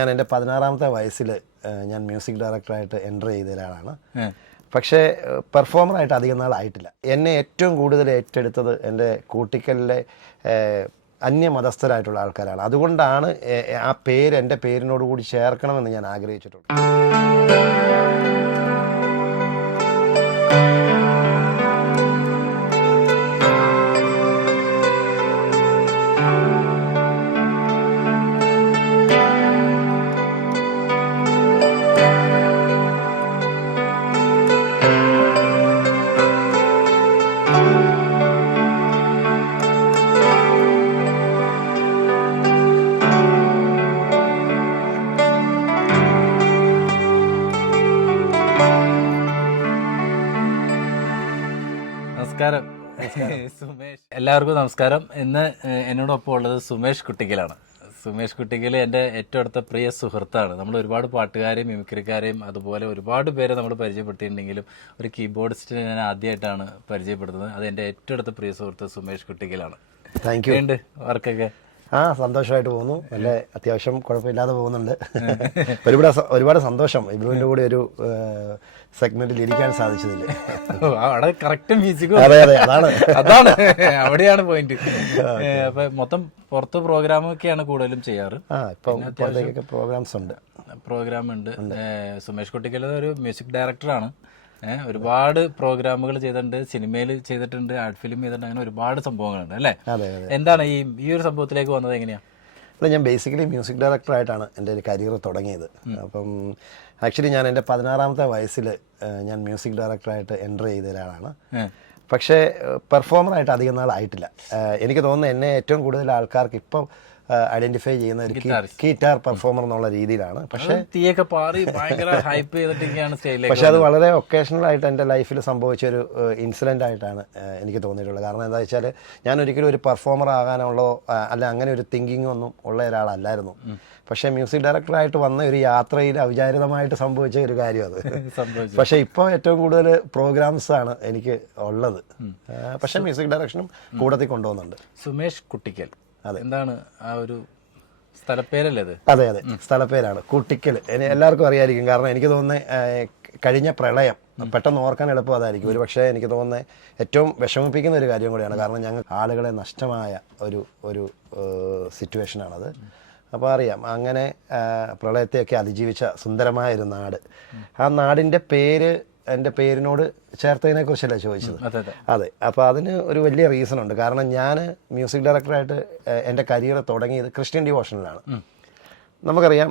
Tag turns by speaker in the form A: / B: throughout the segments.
A: ഞാൻ എന്റെ പതിനാറാമത്തെ വയസ്സിൽ ഞാൻ മ്യൂസിക് ഡയറക്ടറായിട്ട് എന്റർ ചെയ്ത ഒരാളാണ്. പക്ഷേ പെർഫോമറായിട്ട് അധികം നാളായിട്ടില്ല എന്നെ ഏറ്റവും കൂടുതൽ ഏറ്റെടുത്തത് എന്റെ കൂട്ടിക്കലിലെ അന്യമതസ്ഥരായിട്ടുള്ള ആൾക്കാരാണ്. അതുകൊണ്ടാണ് ആ പേര് എന്റെ പേരിനോട് കൂടി ചേർക്കണമെന്ന് ഞാൻ ആഗ്രഹിച്ചിട്ടുള്ളത്
B: എല്ലാവർക്കും നമസ്കാരം. ഇന്ന് എന്നോടൊപ്പം ഉള്ളത് സുമേഷ് കുട്ടിക്കലാണ്. സുമേഷ് കുട്ടിക്കൽ എന്റെ ഏറ്റവും അടുത്ത പ്രിയ സുഹൃത്താണ്. നമ്മൾ ഒരുപാട് പാട്ടുകാരെയും മിമിക്രിക്കാരെയും അതുപോലെ ഒരുപാട് പേരെ നമ്മൾ പരിചയപ്പെടുത്തിയിട്ടുണ്ടെങ്കിലും ഒരു കീബോർഡിസ്റ്റിനെ ഞാൻ ആദ്യമായിട്ടാണ് പരിചയപ്പെടുത്തുന്നത്. അത് എന്റെ ഏറ്റവും അടുത്ത പ്രിയ സുഹൃത്ത് സുമേഷ് കുട്ടിക്കലാണ്.
A: താങ്ക് യു
B: ഉണ്ട് വർക്കൊക്കെ
A: ആ സന്തോഷമായിട്ട് പോകുന്നു. നല്ല അത്യാവശ്യം കുഴപ്പമില്ലാതെ പോകുന്നുണ്ട്. ഒരുപാട് ഒരുപാട് സന്തോഷം ഇബ്രുവിന്റെ കൂടെ ഒരു സെഗ്മെന്റിൽ ഇരിക്കാൻ സാധിച്ചതില്ല
B: അവിടെ കറക്റ്റ് മ്യൂസിക്
A: അതെ അതെ അതാണ്.
B: അതാണ്. അവിടെയാണ് പോയിന്റ് അപ്പൊ മൊത്തം പുറത്ത് പ്രോഗ്രാമൊക്കെയാണ് കൂടുതലും ചെയ്യാറ്.
A: പ്രോഗ്രാംസ് ഉണ്ട്.
B: പ്രോഗ്രാം ഉണ്ട്. സുമേഷ് കുട്ടിക്കൽ ഒരു മ്യൂസിക് ഡയറക്ടറാണ് ഒരുപാട് പ്രോഗ്രാമുകൾ ചെയ്തിട്ടുണ്ട് സിനിമയിൽ ചെയ്തിട്ടുണ്ട് ആർട്ട് ഫിലിം ചെയ്തിട്ടുണ്ട് അങ്ങനെ ഒരുപാട് സംഭവങ്ങളുണ്ട് അല്ലേ? എന്താണ് ഈ ഈ ഒരു സംഭവത്തിലേക്ക് വന്നത് എങ്ങനെയാ?
A: അല്ല ഞാൻ ബേസിക്കലി മ്യൂസിക് ഡയറക്ടറായിട്ടാണ് എന്റെ ഒരു കരിയർ തുടങ്ങിയത്. അപ്പം ആക്ച്വലി ഞാൻ എന്റെ പതിനാറാമത്തെ വയസ്സിൽ ഞാൻ മ്യൂസിക് ഡയറക്ടറായിട്ട് എന്റർ ചെയ്ത ഒരാളാണ്. പക്ഷേ പെർഫോമറായിട്ട് അധികം നാളായിട്ടില്ല എനിക്ക് തോന്നുന്നു എന്നെ ഏറ്റവും കൂടുതൽ ആൾക്കാർക്ക് ഇപ്പം ഐഡന്റിഫൈ ചെയ്യുന്ന ഒരു ഗീറ്റാർ പെർഫോമർ എന്നുള്ള രീതിയിലാണ്. പക്ഷേ
B: തീയൊക്കെ പാറി ഭയങ്കര ഹൈപ്പ് ചെയ്തിട്ടൊക്കെയാണ്
A: പക്ഷെ അത് വളരെ ഒക്കേഷണൽ ആയിട്ട് എന്റെ ലൈഫിൽ സംഭവിച്ച ഒരു ഇൻസിഡന്റ് ആയിട്ടാണ് എനിക്ക് തോന്നിയിട്ടുള്ളത്. കാരണം എന്താ വെച്ചാൽ ഞാൻ ഒരിക്കലും ഒരു പെർഫോമർ ആകാനുള്ളതോ അല്ല അങ്ങനെ ഒരു തിങ്കിങ് ഒന്നും ഉള്ള ഒരാളല്ലായിരുന്നു. പക്ഷേ മ്യൂസിക് ഡയറക്ടറായിട്ട് വന്ന ഒരു യാത്രയിൽ അവിചാരിതമായിട്ട് സംഭവിച്ച ഒരു കാര്യം അത്. പക്ഷെ ഇപ്പോൾ ഏറ്റവും കൂടുതൽ പ്രോഗ്രാംസ് ആണ് എനിക്ക് ഉള്ളത്. പക്ഷേ മ്യൂസിക് ഡയറക്ഷനും കൂടത്തിൽ കൊണ്ടുപോകുന്നുണ്ട്.
B: സുമേഷ് കുട്ടിക്കൽ. എന്താണ് ആ ഒരു സ്ഥലപ്പേരല്ലേ അത്?
A: അതെ അതെ. സ്ഥലപ്പേരാണ്. കുട്ടിക്കൽ. എല്ലാവർക്കും അറിയായിരിക്കും. കാരണം എനിക്ക് തോന്നുന്നത് കഴിഞ്ഞ പ്രളയം പെട്ടെന്ന് ഓർക്കാൻ എളുപ്പം അതായിരിക്കും. ഒരു പക്ഷേ എനിക്ക് തോന്നുന്നത് ഏറ്റവും വിഷമിപ്പിക്കുന്ന ഒരു കാര്യം കൂടിയാണ്. കാരണം ഞങ്ങൾ ആളുകളെ നഷ്ടമായ ഒരു ഒരു സിറ്റുവേഷനാണത്. അപ്പോൾ അറിയാം. അങ്ങനെ പ്രളയത്തെയൊക്കെ അതിജീവിച്ച സുന്ദരമായ ഒരു നാട് ആ നാടിന്റെ പേര് എന്റെ പേരിനോട് ചേർത്തതിനെ കുറിച്ചല്ലേ ചോദിച്ചത്?
B: അതെ
A: അപ്പോൾ അതിന് ഒരു വലിയ റീസൺ ഉണ്ട്. കാരണം ഞാൻ മ്യൂസിക് ഡയറക്ടറായിട്ട് എന്റെ കരിയർ തുടങ്ങിയത് ക്രിസ്ത്യൻ ഡിവോഷനിലാണ് നമുക്കറിയാം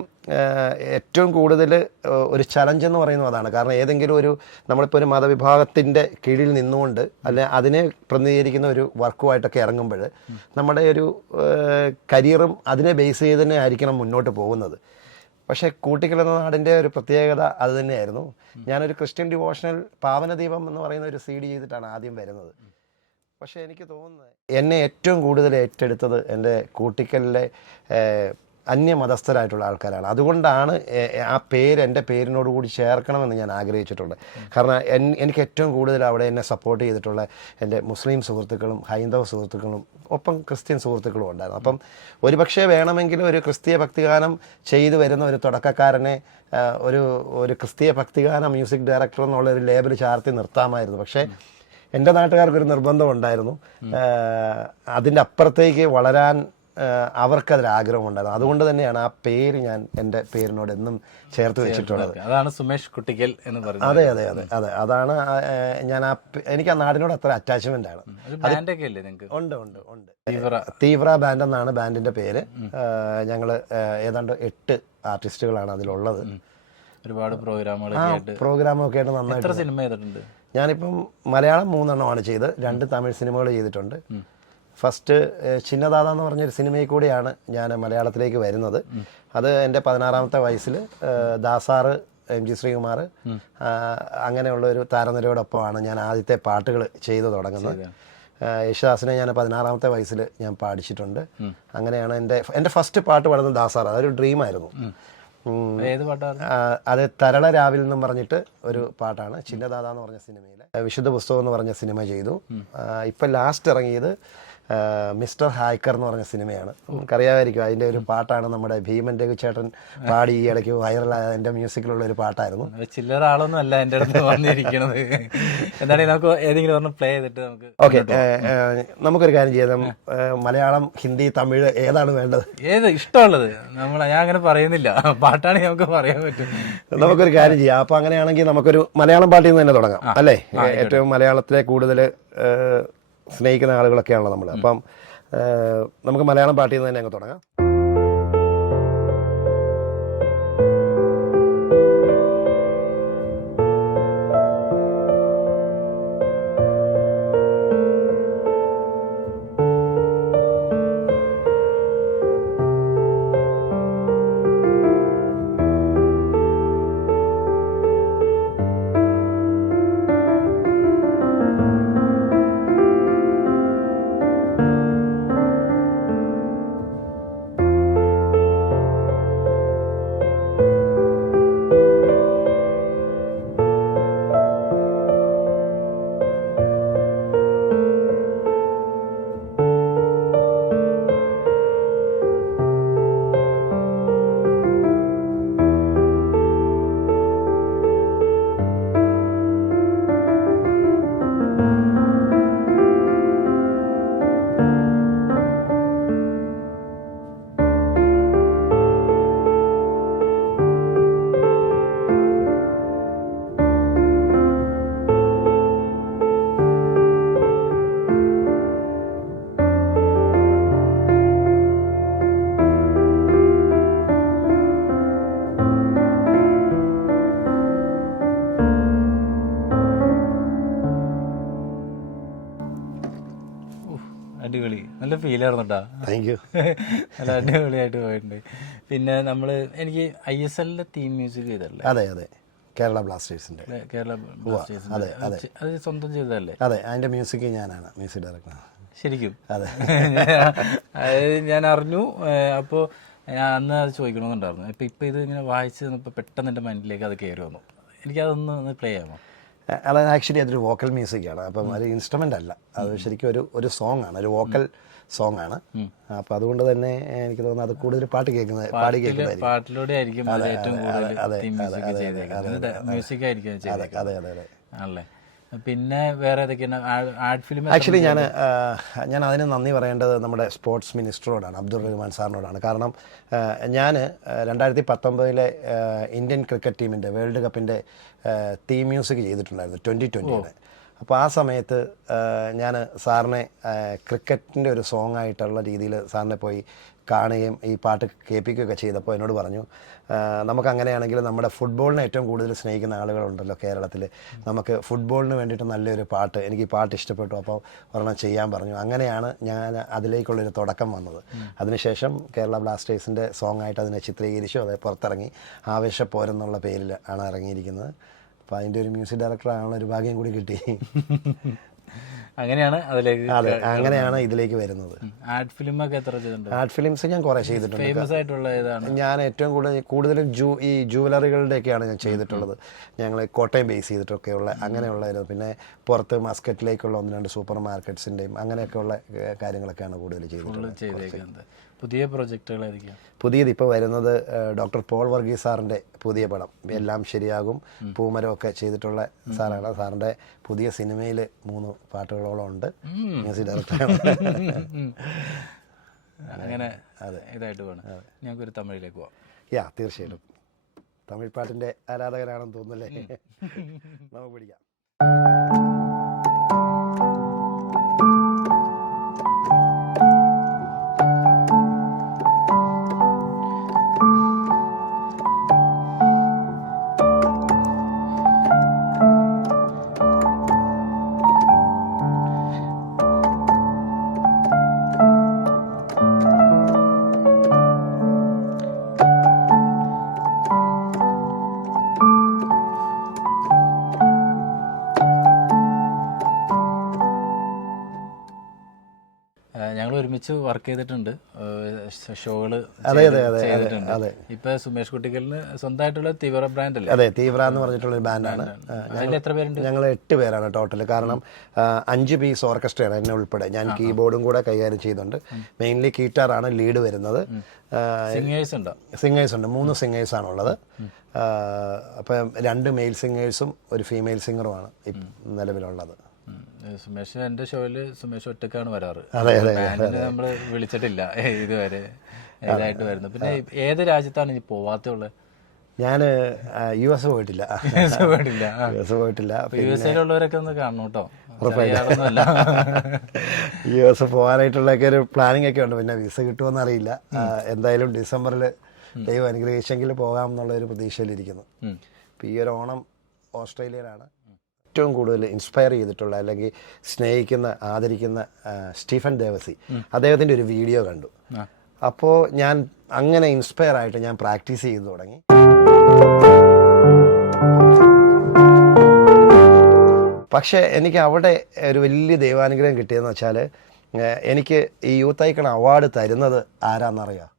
A: ഏറ്റവും കൂടുതൽ ഒരു ചലഞ്ച് എന്ന് പറയുന്നത് അതാണ്. കാരണം ഏതെങ്കിലും ഒരു നമ്മളിപ്പോൾ ഒരു മതവിഭാഗത്തിന്റെ കീഴിൽ നിന്നുകൊണ്ട് അല്ലെ അതിനെ പ്രതിനിധീകരിക്കുന്ന ഒരു വർക്കുമായിട്ടൊക്കെ ഇറങ്ങുമ്പോൾ നമ്മുടെ ഒരു കരിയറും അതിനെ ബേസ് ചെയ്ത് തന്നെ ആയിരിക്കണം മുന്നോട്ട് പോകുന്നത്. പക്ഷേ കൂട്ടിക്കൽ എന്ന നാടിന്റെ ഒരു പ്രത്യേകത അത് തന്നെയായിരുന്നു. ഞാനൊരു ക്രിസ്ത്യൻ ഡിവോഷണൽ പാവനദീപം എന്ന് പറയുന്ന ഒരു സി ഡി ചെയ്തിട്ടാണ് ആദ്യം വരുന്നത്. പക്ഷേ എനിക്ക് തോന്നുന്നത് എന്നെ ഏറ്റവും കൂടുതൽ ഏറ്റെടുത്തത് എന്റെ കൂട്ടിക്കലിലെ അന്യമതസ്ഥരായിട്ടുള്ള ആൾക്കാരാണ്. അതുകൊണ്ടാണ് ആ പേര് എന്റെ പേരിനോട് കൂടി ചേർക്കണമെന്ന് ഞാൻ ആഗ്രഹിച്ചിട്ടുണ്ട്. കാരണം എനിക്ക് ഏറ്റവും കൂടുതൽ അവിടെ എന്നെ സപ്പോർട്ട് ചെയ്തിട്ടുള്ള എന്റെ മുസ്ലിം സുഹൃത്തുക്കളും ഹൈന്ദവ സുഹൃത്തുക്കളും ഒപ്പം ക്രിസ്ത്യൻ സുഹൃത്തുക്കളും ഉണ്ടായിരുന്നു. അപ്പം ഒരുപക്ഷെ വേണമെങ്കിൽ ഒരു ക്രിസ്തീയ ഭക്തിഗാനം ചെയ്തു വരുന്ന ഒരു തുടക്കക്കാരനെ ഒരു ഒരു ക്രിസ്തീയ ഭക്തിഗാന മ്യൂസിക് ഡയറക്ടർ എന്നുള്ള ഒരു ലേബൽ ചാർത്തി നിർത്താമായിരുന്നു. പക്ഷേ എന്റെ നാട്ടുകാർക്ക് ഒരു നിർബന്ധം അതിന്റെ അപ്പുറത്തേക്ക് വളരാൻ അവർക്കതിൽ ആഗ്രഹം ഉണ്ടായിരുന്നു അതുകൊണ്ട് തന്നെയാണ് ആ പേര് ഞാൻ എന്റെ പേരിനോട് എന്നും ചേർത്ത് വെച്ചിട്ടുള്ളത്.
B: അതാണ് സുമേഷ് കുട്ടിക്കൽ എന്ന് പറയുന്നത്.
A: അതെ അതെ അതെ അതെ. അതാണ് ഞാൻ ആ എനിക്ക് ആ നാടിനോട് അത്ര അറ്റാച്ച്മെന്റ് ആണ്. ഉണ്ട് ഉണ്ട് ഉണ്ട്.
B: തീവ്ര.
A: ബാൻഡ് എന്നാണ് ബാൻഡിന്റെ പേര്. ഞങ്ങൾ ഏതാണ്ട് എട്ട് ആർട്ടിസ്റ്റുകളാണ് അതിലുള്ളത്.
B: ഒരുപാട് പ്രോഗ്രാമുകൾ
A: പ്രോഗ്രാമൊക്കെ ആയിട്ട് നന്നായിട്ട്
B: സിനിമ ചെയ്തിട്ടുണ്ട്?
A: ഞാനിപ്പം മലയാളം മൂന്നെണ്ണമാണ് ചെയ്ത്. രണ്ട് തമിഴ് സിനിമകൾ ചെയ്തിട്ടുണ്ട്. ഫസ്റ്റ് ചിന്നദാത ചിന്നദാദ എന്ന് പറഞ്ഞൊരു സിനിമയിൽ കൂടിയാണ് ഞാൻ മലയാളത്തിലേക്ക് വരുന്നത്. അത് എന്റെ പതിനാറാമത്തെ വയസ്സിൽ ദാസാറ് എം ജി ശ്രീകുമാർ അങ്ങനെയുള്ള ഒരു താരനിരയോടൊപ്പമാണ് ഞാൻ ആദ്യത്തെ പാട്ടുകൾ ചെയ്തു തുടങ്ങുന്നത്. യേശുദാസിനെ ഞാൻ പതിനാറാമത്തെ വയസ്സിൽ ഞാൻ പാടിച്ചിട്ടുണ്ട്. അങ്ങനെയാണ് എന്റെ എന്റെ ഫസ്റ്റ് പാട്ട് പാടുന്നത് ദാസാർ അതൊരു ഡ്രീമായിരുന്നു അത് തരള രാവിൽ എന്നും പറഞ്ഞിട്ട് ഒരു പാട്ടാണ്. ചിന്നദാദ എന്ന് പറഞ്ഞ സിനിമയിലെ വിശുദ്ധ പുസ്തകം എന്ന് പറഞ്ഞ സിനിമ ചെയ്തു. ഇപ്പൊ ലാസ്റ്റ് ഇറങ്ങിയത് മിസ്റ്റർ ഹായ്ക്കർ എന്ന് പറഞ്ഞ സിനിമയാണ്. നമുക്കറിയാമായിരിക്കും അതിന്റെ ഒരു പാട്ടാണ് നമ്മുടെ ഭീമൻ രഘുചേട്ടൻ പാടി ഈ ഇടയ്ക്ക് വൈറലായ എന്റെ മ്യൂസിക്കിലുള്ള ഒരു പാട്ടായിരുന്നു.
B: ചില്ലറ ആളൊന്നും അല്ല എന്റെ അടുത്ത് വന്നിരിക്കുന്നത് എന്താണെങ്കിൽ നമുക്ക് ഏതെങ്കിലും ഒന്ന് പ്ലേ ചെയ്തിട്ട് നമുക്ക്
A: ഓക്കെ നമുക്കൊരു കാര്യം ചെയ്യാം. മലയാളം ഹിന്ദി തമിഴ് ഏതാണ് വേണ്ടത്?
B: ഏത്? ഇഷ്ടമുള്ളത്. നമ്മൾ ഞാൻ അങ്ങനെ പറയുന്നില്ല. പാട്ടാണ് നമുക്ക് പറയാൻ പറ്റും.
A: നമുക്കൊരു കാര്യം ചെയ്യാം. അപ്പൊ അങ്ങനെയാണെങ്കിൽ നമുക്കൊരു മലയാളം പാട്ടിൽ നിന്ന് തന്നെ തുടങ്ങാം. അല്ലേ? ഏറ്റവും മലയാളത്തിലെ കൂടുതൽ സ്നേഹിക്കുന്ന ആളുകളൊക്കെയാണല്ലോ നമ്മൾ അപ്പം നമുക്ക് മലയാളം പാട്ടിൽ നിന്ന് തന്നെ അങ്ങ് തുടങ്ങാം.
B: ആയിരുന്നു കേട്ടാ
A: താങ്ക് യു
B: നല്ല അടിപൊളിയായിട്ട് പോയിട്ടുണ്ട്. പിന്നെ നമ്മൾ എനിക്ക് ഐ എസ് എല്ലിന്റെ തീം മ്യൂസിക് ചെയ്തല്ലേ
A: അതെ അതെ. കേരള ബ്ലാസ്റ്റേഴ്സിന്റെ.
B: കേരള ബ്ലാസ്റ്റേഴ്സിന്റെ. അത് അത് സ്വന്തം ചെയ്തതല്ലേ?
A: അതെ അതിന്റെ മ്യൂസിക് ഞാനാണ് മ്യൂസിക് ഡയറക്ടർ
B: ശരിക്കും?
A: അതെ.
B: അത് ഞാൻ അറിഞ്ഞു. അപ്പോൾ ഞാൻ അന്ന് അത് ചോദിക്കണമെന്നുണ്ടായിരുന്നു. ഇപ്പൊ ഇപ്പൊ ഇത് ഇങ്ങനെ വായിച്ച് നിന്നപ്പോൾ പെട്ടെന്ന് എന്റെ മൈൻഡിലേക്ക് അത് കയറി വന്നു. എനിക്കതൊന്ന് ഒന്ന് പ്ലേ ചെയ്യാമോ?
A: അത് ആക്ച്വലി അതൊരു വോക്കൽ മ്യൂസിക്കാണ് അപ്പം അത് ഇൻസ്ട്രുമെന്റ് അല്ല. അത് ശരിക്കും ഒരു ഒരു സോങ് ആണ്. ഒരു വോക്കൽ സോങ് ആണ്. അപ്പം അതുകൊണ്ട് തന്നെ എനിക്ക് തോന്നുന്നു അത് കൂടുതൽ പാട്ട് കേൾക്കുന്നത് പാടി കേൾക്കുന്നതായിരിക്കും.
B: അത്
A: അതെ, അതെ, അതെ,
B: അതെ
A: അതെ അതെ
B: പിന്നെ വേറെ ഏതൊക്കെയാണ്?
A: ആക്ച്വലി ഞാൻ ഞാൻ അതിന് നന്ദി പറയേണ്ടത് നമ്മുടെ സ്പോർട്സ് മിനിസ്റ്ററോടാണ് അബ്ദുൾ റഹ്മാൻ സാറിനോടാണ്. കാരണം ഞാൻ രണ്ടായിരത്തി പത്തൊമ്പതിലെ ഇന്ത്യൻ ക്രിക്കറ്റ് ടീമിന്റെ വേൾഡ് കപ്പിന്റെ തീം മ്യൂസിക് ചെയ്തിട്ടുണ്ടായിരുന്നു ട്വന്റി ട്വന്റിയുടെ അപ്പോൾ ആ സമയത്ത് ഞാൻ സാറിനെ ക്രിക്കറ്റിന്റെ ഒരു സോങ് ആയിട്ടുള്ള രീതിയിൽ സാറിനെ പോയി കാണുകയും ഈ പാട്ട് കേൾപ്പിക്കുകയൊക്കെ ചെയ്തപ്പോൾ എന്നോട് പറഞ്ഞു നമുക്കങ്ങനെയാണെങ്കിൽ നമ്മുടെ ഫുട്ബോളിനെ ഏറ്റവും കൂടുതൽ സ്നേഹിക്കുന്ന ആളുകളുണ്ടല്ലോ കേരളത്തിൽ. നമുക്ക് ഫുട്ബോളിന് വേണ്ടിയിട്ട് നല്ലൊരു പാട്ട് എനിക്ക് ഈ പാട്ട് ഇഷ്ടപ്പെട്ടു അപ്പോൾ ഒരെണ്ണം ചെയ്യാൻ പറഞ്ഞു. അങ്ങനെയാണ് ഞാൻ അതിലേക്കുള്ളൊരു തുടക്കം വന്നത്. അതിനുശേഷം കേരള ബ്ലാസ്റ്റേഴ്സിന്റെ സോങ് ആയിട്ട് അതിനെ ചിത്രീകരിച്ചു അത് പുറത്തിറങ്ങി. ആവേശ ആവേശപ്പോരെന്നുള്ള പേരിൽ ആണ് ഇറങ്ങിയിരിക്കുന്നത്. അപ്പോൾ അതിന്റെ ഒരു മ്യൂസിക് ഡയറക്ടർ ആണുള്ള ഒരു ഭാഗ്യം കൂടി കിട്ടി.
B: അങ്ങനെയാണ് അതിലേക്ക്
A: അതെ അങ്ങനെയാണ് ഇതിലേക്ക് വരുന്നത്.
B: ആഡ് ഫിലിം ഒക്കെ എത്ര ചെയ്തിട്ടുണ്ട്?
A: ആർട്ട് ഫിലിംസ് ഞാൻ കുറെ ചെയ്തിട്ടുണ്ട്
B: ഫേമസ് ആയിട്ടുള്ള ഏതാണ്?
A: ഞാൻ ഏറ്റവും കൂടുതൽ കൂടുതലും ജൂ ഈ ജുവലറികളുടെയൊക്കെയാണ് ഞാൻ ചെയ്തിട്ടുള്ളത്. ഞങ്ങൾ കോട്ടയം ബേസ് ചെയ്തിട്ടൊക്കെയുള്ള അങ്ങനെയുള്ള പിന്നെ പുറത്ത് മസ്കറ്റിലേക്കുള്ള ഒന്ന് രണ്ട് സൂപ്പർ മാർക്കറ്റ്സിന്റെയും അങ്ങനെയൊക്കെയുള്ള കാര്യങ്ങളൊക്കെയാണ് കൂടുതൽ ചെയ്തിട്ടുള്ളത്.
B: പുതിയ പ്രോജക്റ്റുകൾ ഏതൊക്കെയാണ്
A: പുതിയത് ഇപ്പോൾ വരുന്നത് ഡോക്ടർ പോൾ വർഗീസ് സാറിന്റെ പുതിയ പടം. എല്ലാം ശരിയാകും. പൂമരം ഒക്കെ ചെയ്തിട്ടുള്ള സാറാണ്. സാറിന്റെ പുതിയ സിനിമയിൽ മൂന്ന് പാട്ടുകളോളം ഉണ്ട്. മ്യൂസിക് ഡയറക്ടറാണ്
B: അങ്ങനെ ഇതായിട്ട് വേണം ഞങ്ങൾക്കൊരു തമിഴിലേക്ക് പോവാം.
A: യാ തീർച്ചയായിട്ടും. തമിഴ് പാട്ടിന്റെ ആരാധകരാണെന്ന് തോന്നുന്നല്ലേ? നമുക്ക് പിടിക്കാം ും.
B: ഒരുമിച്ച് വർക്ക് ചെയ്തിട്ടുണ്ട്.
A: ഷോകൾ
B: ചെയ്തിട്ടുണ്ട്. ഇപ്പൊ സുമേഷ് കുട്ടിക്കലിന് സ്വന്തമായിട്ടുള്ള തീവ്ര ബ്രാൻഡ് അല്ലേ?
A: അതെ തീവ്ര എന്ന് പറഞ്ഞിട്ടുള്ള ഒരു ബാൻഡാണ്
B: അതിൽ എത്ര പേരുണ്ട്?
A: ഞങ്ങൾ എട്ട് പേരാണ് ടോട്ടൽ കാരണം അഞ്ച് പീസ് ഓർക്കസ്ട്രയാണ് എന്നെ ഉൾപ്പെടെ. ഞാൻ കീബോർഡും കൂടെ കൈകാര്യം ചെയ്യുന്നുണ്ട്. മെയിൻലി കീറ്റാറാണ് ലീഡ് വരുന്നത്.
B: സിംഗേഴ്സ് ഉണ്ട്?
A: സിംഗേഴ്സ് ഉണ്ട്. മൂന്ന് സിംഗേഴ്സ് ആണുള്ളത്. അപ്പം രണ്ട് മെയിൽ സിംഗേഴ്സും ഒരു ഫീമെയിൽ സിംഗറുമാണ് നിലവിലുള്ളത്.
B: സുമേഷ് എന്റെ ഷോയിൽ സുമേഷ് ഒറ്റക്കാണ് വരാറ്. നമ്മൾ വിളിച്ചിട്ടില്ല ഇതുവരെ. ഇതായിട്ട് വരുന്നു. പിന്നെ ഏത് രാജ്യത്താണ് ഇനി പോവാത്തുള്ളത്
A: ഞാൻ യു എസ് പോയിട്ടില്ല.
B: പോയിട്ടില്ല.
A: യു എസ് പോയിട്ടില്ല.
B: യു എസ് എയിലുള്ളവരൊക്കെ ഒന്ന് കാണണം കേട്ടോ. ആളൊന്നുമല്ല
A: യു എസ് പോകാനായിട്ടുള്ളൊക്കെ ഒരു പ്ലാനിങ് ഒക്കെ ഉണ്ട്. പിന്നെ വിസ കിട്ടുമെന്ന് അറിയില്ല. എന്തായാലും ഡിസംബറിൽ ദൈവം അനുഗ്രഹിച്ചെങ്കിൽ പോകാം എന്നുള്ള ഒരു പ്രതീക്ഷയിലിരിക്കുന്നു. ഇപ്പം ഈ ഒരു ഓണം ഓസ്ട്രേലിയയിലാണ്. ഏറ്റവും കൂടുതൽ ഇൻസ്പയർ ചെയ്തിട്ടുള്ള അല്ലെങ്കിൽ സ്നേഹിക്കുന്ന ആദരിക്കുന്ന സ്റ്റീഫൻ ദേവസി. അദ്ദേഹത്തിന്റെ ഒരു വീഡിയോ കണ്ടു. അപ്പോൾ ഞാൻ അങ്ങനെ ഇൻസ്പയർ ആയിട്ട് ഞാൻ പ്രാക്ടീസ് ചെയ്തു തുടങ്ങി. പക്ഷേ എനിക്ക് അവിടെ ഒരു വലിയ ദൈവാനുഗ്രഹം കിട്ടിയെന്ന് വെച്ചാൽ എനിക്ക് ഈ യൂത്ത് ഐക്കൺ അവാർഡ് തരുന്നത് ആരാന്നറിയാം?